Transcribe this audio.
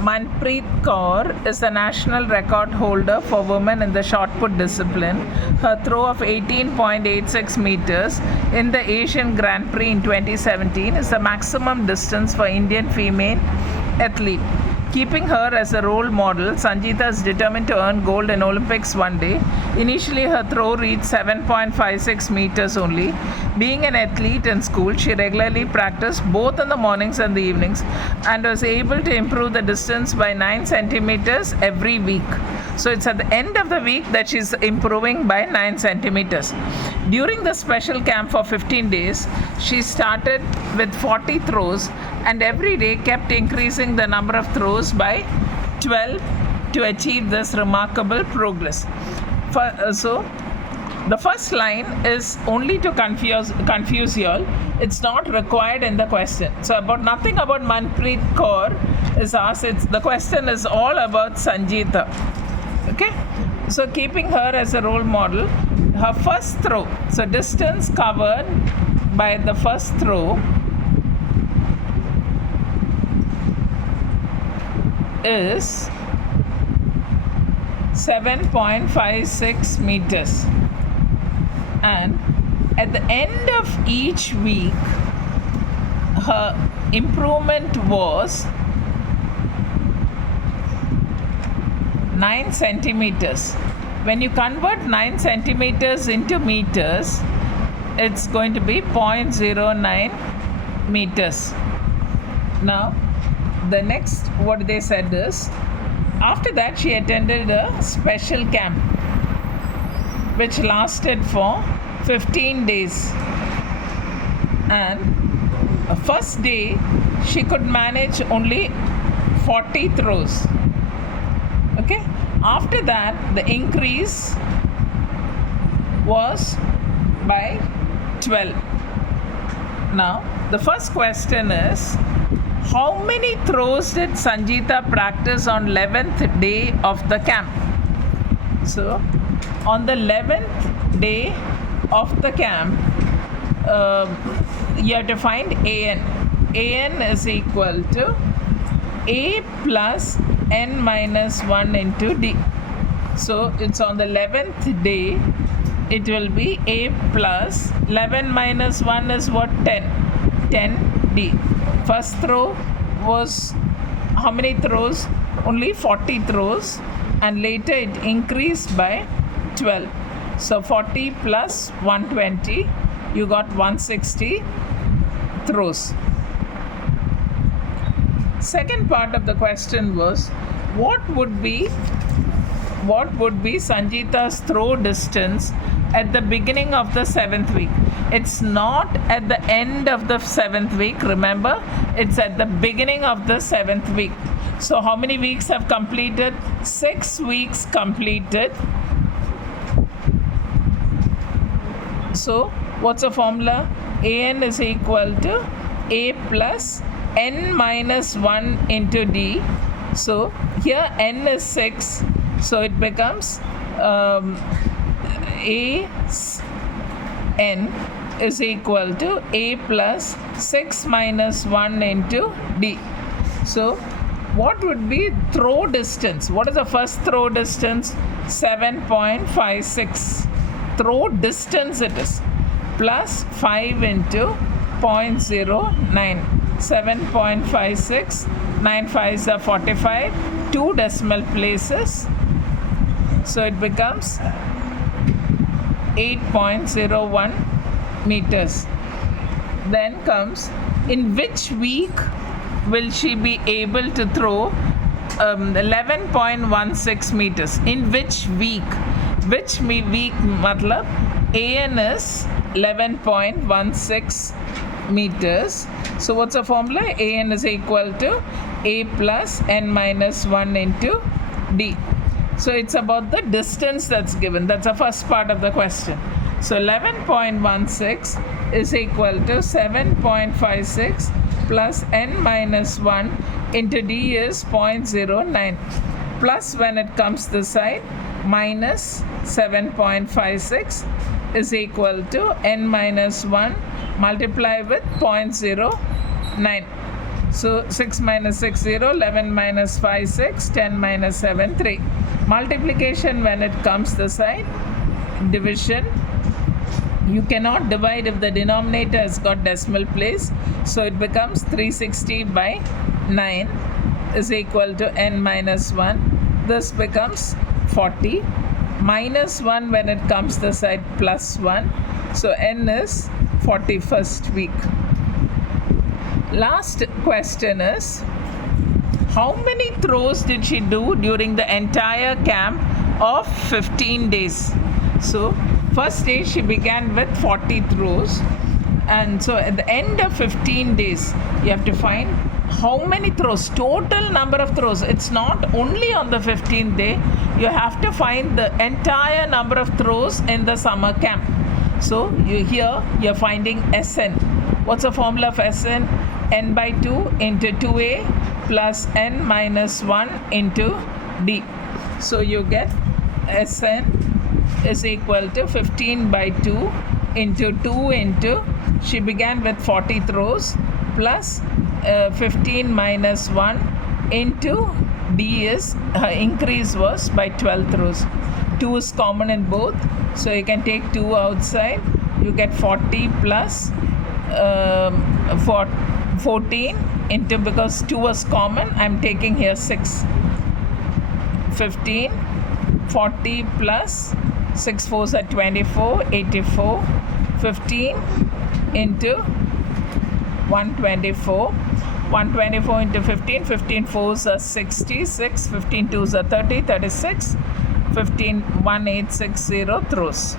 Manpreet Kaur is the national record holder for women in the shot put discipline. Her throw of 18.86 meters in the Asian Grand Prix in 2017 is the maximum distance for Indian female athlete. Keeping her as a role model, Sangeeta is determined to earn gold in Olympics one day. Initially, her throw reached 7.56 meters only. Being an athlete in school, she regularly practiced both in the mornings and the evenings and was able to improve the distance by 9 centimeters every week. So it's at the end of the week that she's improving by 9 centimeters. During the special camp for 15 days, she started with 40 throws and every day kept increasing the number of throws by 12 to achieve this remarkable progress. So the first line is only to confuse you all. It's not required in the question. So about nothing about Manpreet Kaur is asked. The question is all about Sangeeta. Okay, so keeping her as a role model, her first throw, so distance covered by the first throw is 7.56 meters, and at the end of each week her improvement was 9 centimeters. When you convert 9 centimeters into meters, it's going to be 0.09 meters. Now the next what they said is, after that she attended a special camp which lasted for 15 days, and first day she could manage only 40 throws. Okay, after that the increase was by 12. Now the first question is, how many throws did Sangeeta practice on 11th day of the camp? So on the 11th day of the camp, you have to find AN. AN is equal to A plus N minus 1 into D. So it's on the 11th day, it will be A plus 11 minus 1 is what? 10. 10D. First throw was how many throws? Only 40 throws, and later it increased by 12. So 40 plus 120, you got 160 throws. Second part of the question was, what would be Sangeeta's throw distance at the beginning of the 7th week? It's not at the end of the 7th week, remember, it's at the beginning of the 7th week. So how many weeks have completed? 6 weeks completed. So what's the formula? AN is equal to A plus N minus 1 into D. So here N is 6, so it becomes A N is equal to A plus 6 minus 1 into D. So what would be throw distance? What is the first throw distance? 7.56. Throw distance it is, plus 5 into 0.09. 7.56, 9 5s are 45, 2 decimal places, so it becomes 8.01 meters. Then comes, in which week will she be able to throw 11.16 meters? In which week? Which week matlab AN is 11.16 meters. So what's the formula? AN is equal to A plus N minus 1 into D. So it's about the distance that's given. That's the first part of the question. So 11.16 is equal to 7.56 plus N minus 1 into D is 0.09. Plus, when it comes this side, minus 7.56 is equal to N minus 1 multiply with 0.09. So 6 minus 6, 0, 11 minus 5, 6, 10 minus 7, 3. Multiplication when it comes this side, division. You cannot divide if the denominator has got decimal place. So it becomes 360 by 9 is equal to n minus 1. This becomes 40. Minus 1 when it comes this side, plus 1. So n is 41st week. Last question is, how many throws did she do during the entire camp of 15 days? So first day she began with 40 throws, and so at the end of 15 days you have to find how many throws, total number of throws. It's not only on the 15th day, you have to find the entire number of throws in the summer camp. So you're finding Sn. What's the formula of Sn? N by 2 into 2a plus n minus 1 into d. So you get Sn is equal to 15 by 2 into 2 into, she began with 40 throws, plus 15 minus 1 into d is, her increase was by 12 throws. 2 is common in both, so you can take 2 outside. You get 40 plus 14 into, because 2 was common, I'm taking here 6. 15, 40 plus 6 4s are 24, 84. 15 into 124. 124 into 15, 15 4s are 66, 15 2s are 30, 36, 15 1860 throws.